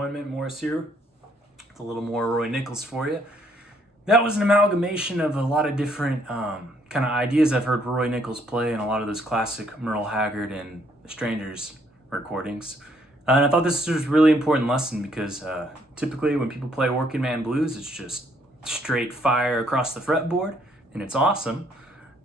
everyone, Ment Morris here. It's a little more Roy Nichols for you. That was an amalgamation of a lot of different kind of ideas I've heard Roy Nichols play in a lot of those classic Merle Haggard and Strangers recordings. And I thought this was a really important lesson because typically when people play working man blues, it's just straight fire across the fretboard, and it's awesome.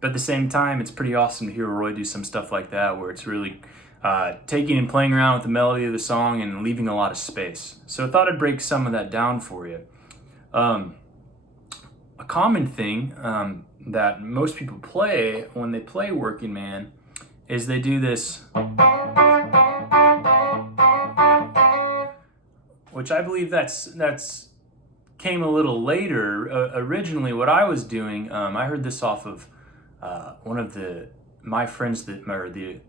But at the same time, it's pretty awesome to hear Roy do some stuff like that where it's really taking and playing around with the melody of the song and leaving a lot of space. So I thought I'd break some of that down for you. A common thing that most people play when they play working man is they do this, which I believe that's came a little later. Originally, what I was doing, I heard this off of one of the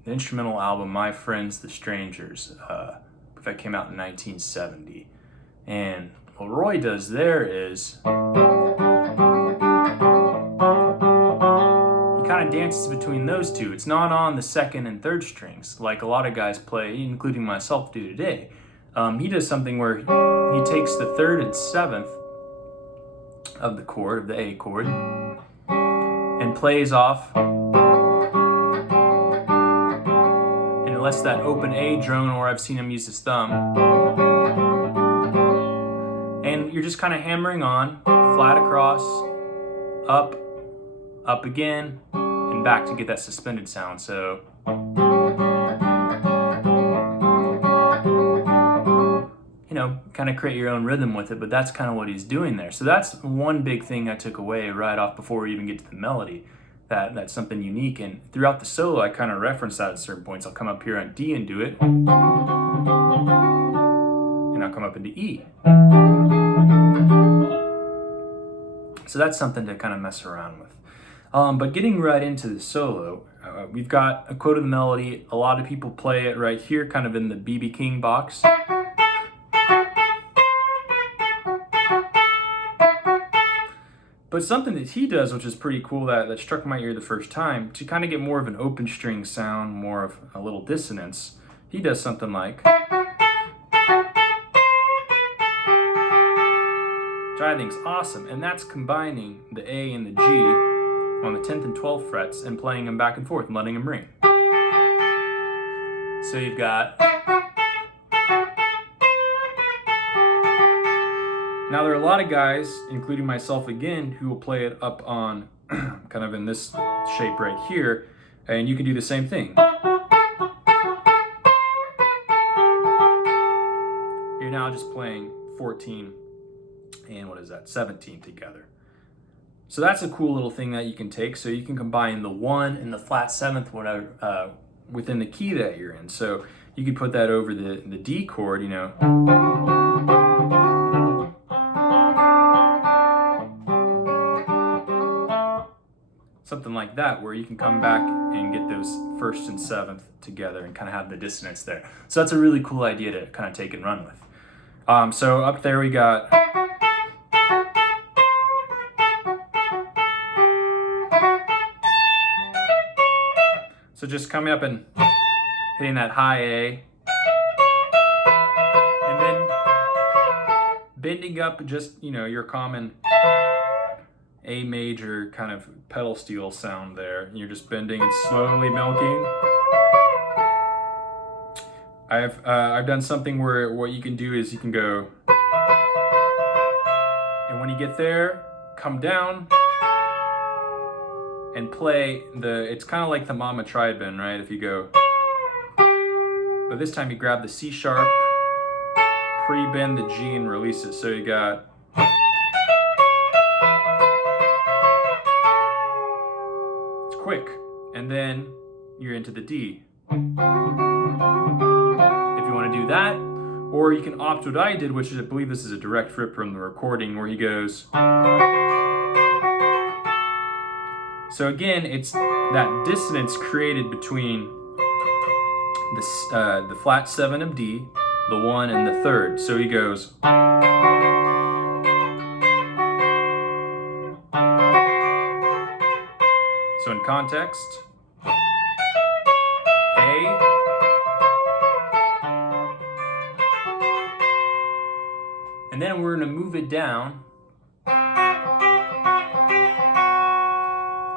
instrumental album My Friends the Strangers, that came out in 1970. And what Roy does there is he kind of dances between those two. It's not on the second and third strings like a lot of guys play, including myself, do today. He does something where he takes the third and seventh of the chord, of the A chord, and plays off and lets that open A drone, or I've seen him use his thumb. And you're just kind of hammering on, flat across, up again, and back to get that suspended sound. So kind of create your own rhythm with it, but that's kind of what he's doing there. So that's one big thing I took away right off before we even get to the melody. That's something unique, and throughout the solo I kind of reference that at certain points. I'll come up here on D and do it, and I'll come up into E. So that's something to kind of mess around with. But getting right into the solo, we've got a quote of the melody. A lot of people play it right here, kind of in the B.B. King box. But something that he does, which is pretty cool, that struck my ear the first time, to kind of get more of an open string sound, more of a little dissonance, he does something like, which I think is awesome, and that's combining the A and the G on the 10th and 12th frets and playing them back and forth and letting them ring. So you've got... Now there are a lot of guys, including myself again, who will play it up on kind of in this shape right here, and you can do the same thing. You're now just playing 14 and 17 together. So that's a cool little thing that you can take. So you can combine the 1 and the flat 7th whatever within the key that you're in. So you could put that over the D chord, something like that, where you can come back and get those 1st and 7th together and kind of have the dissonance there. So that's a really cool idea to kind of take and run with. So up there we got... So just coming up and hitting that high A, and then bending up just, your common A major kind of pedal steel sound there. And you're just bending and slowly milking. I've done something where what you can do is you can go, and when you get there, come down and play it's kind of like the Mama Triad bend, right? If you go, but this time you grab the C sharp, pre-bend the G and release it. So you got, it's quick, and then you're into the D. If you want to do that, or you can opt what I did, which is, I believe this is a direct rip from the recording, where he goes. So again, it's that dissonance created between the flat 7 of D, the 1, and the 3rd. So he goes. So in context, A, And then we're gonna move it down.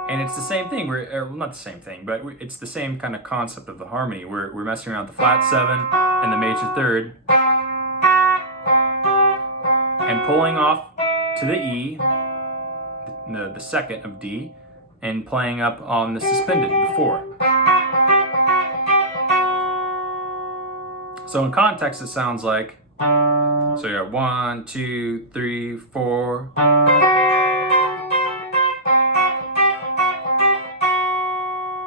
And it's the same thing, well, not the same thing, but it's the same kind of concept of the harmony. We're messing around with the flat 7 and the major third, and pulling off to the E, the second of D, and playing up on the suspended, the 4. So in context, it sounds like, so you got 1, 2, 3, 4.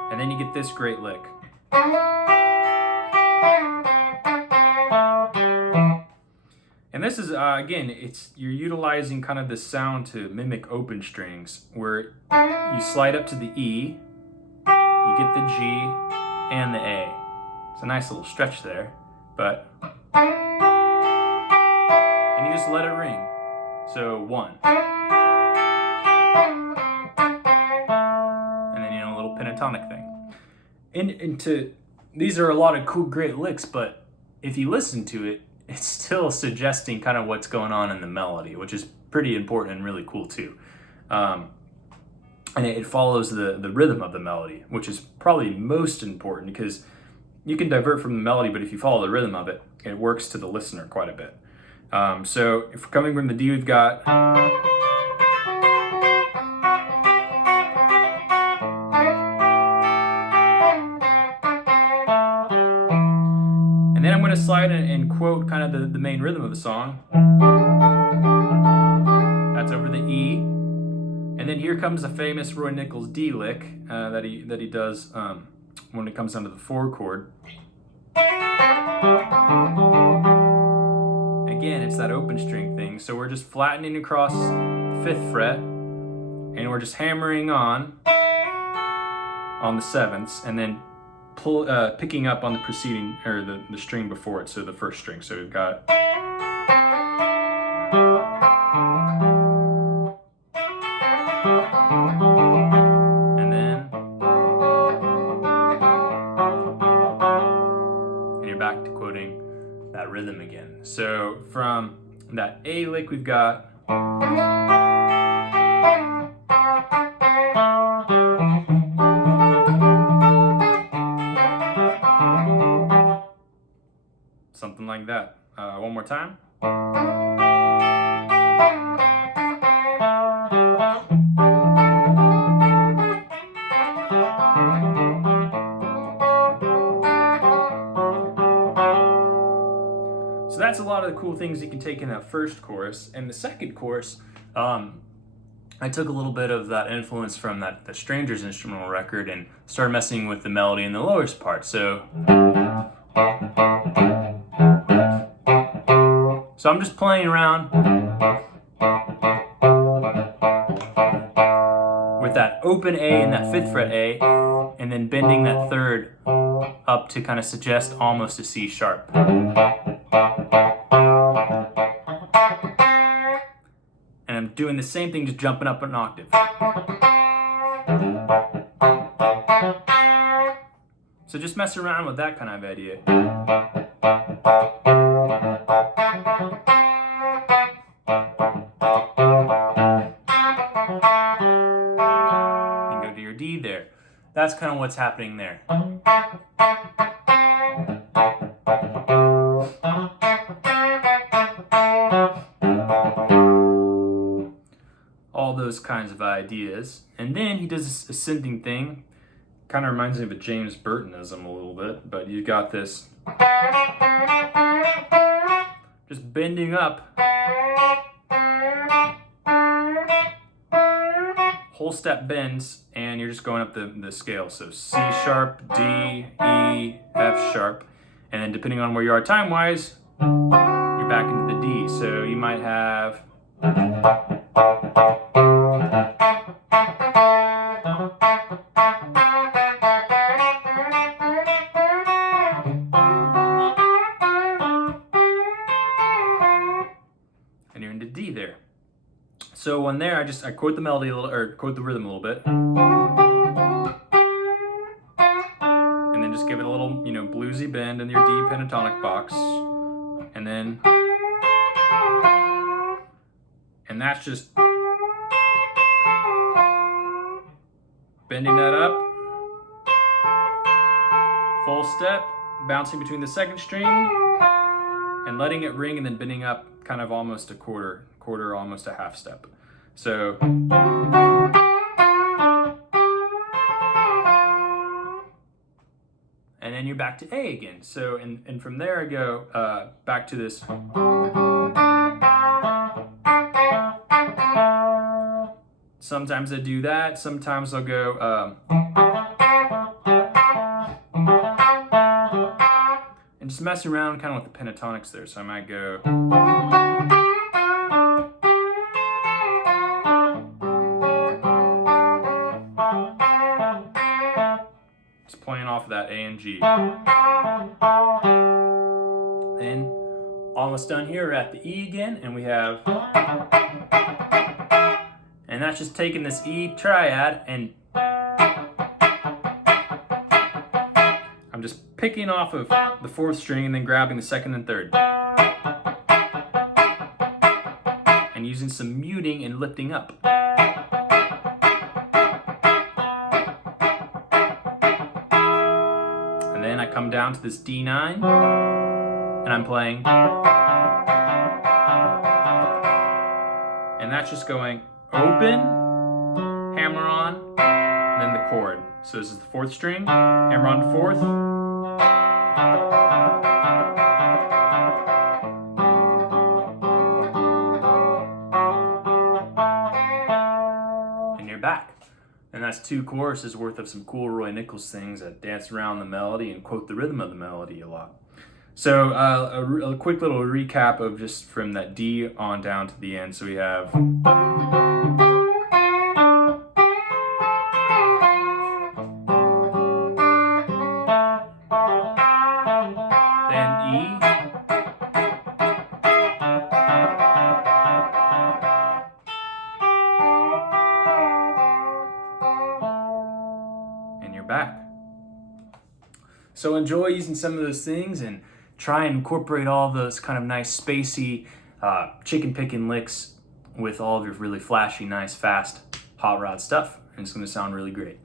And then you get this great lick. And this is, again, you're utilizing kind of this sound to mimic open strings, where you slide up to the E, you get the G, and the A. It's a nice little stretch there, but, and you just let it ring. So 1. And then, a little pentatonic thing. These are a lot of cool, great licks, but if you listen to it, it's still suggesting kind of what's going on in the melody, which is pretty important and really cool too. And it follows the rhythm of the melody, which is probably most important, because you can divert from the melody, but if you follow the rhythm of it, it works to the listener quite a bit. So if we're coming from the D, we've got, and then I'm going to slide and quote kind of the main rhythm of the song. That's over the E. And then here comes the famous Roy Nichols D lick that he does when it comes down to the 4 chord. Again, it's that open string thing. So we're just flattening across the 5th fret, and we're just hammering on the 7ths, and then picking up on the preceding, or the string before it, so the first string. So we've got, and then, and you're back to quoting that rhythm again. So from that A lick, we've got, something like that. One more time. So that's a lot of the cool things you can take in that first chorus. And the second chorus, I took a little bit of that influence from the Strangers instrumental record and started messing with the melody in the lowest part. So I'm just playing around with that open A and that 5th fret A, and then bending that 3rd up to kind of suggest almost a C sharp. And I'm doing the same thing, just jumping up an octave. So just mess around with that kind of idea. And go to your D there. That's kind of what's happening there. All those kinds of ideas. And then he does this ascending thing. Kind of reminds me of a James Burtonism a little bit, but you got this just bending up, whole step bends, and you're just going up the scale. So C sharp, D, E, F sharp, and then depending on where you are time-wise, you're back into the D. So you might have and you're into D there. So on there, I quote the melody a little, or quote the rhythm a little bit, and then just give it a little, bluesy bend in your D pentatonic box, and then And that's just bending that up, full step, bouncing between the second string, and letting it ring, and then bending up kind of almost a quarter, almost a half step. So, and then you're back to A again. So, and from there I go back to this. Sometimes I do that. Sometimes I'll go and just mess around kind of with the pentatonics there. So I might go. Just playing off of that A and G. Then almost done here, we're at the E again, and we have. And that's just taking this E triad and I'm just picking off of the fourth string and then grabbing the second and third. And using some muting and lifting up. And then I come down to this D9 and I'm playing. And that's just going open, hammer on, and then the chord. So this is the fourth string, hammer on to fourth. And you're back. And that's 2 choruses worth of some cool Roy Nichols things that dance around the melody and quote the rhythm of the melody a lot. So a quick little recap of just from that D on down to the end. So we have then E, and you're back. So enjoy using some of those things and try and incorporate all those kind of nice spacey chicken picking licks with all of your really flashy, nice, fast, hot rod stuff. And it's going to sound really great.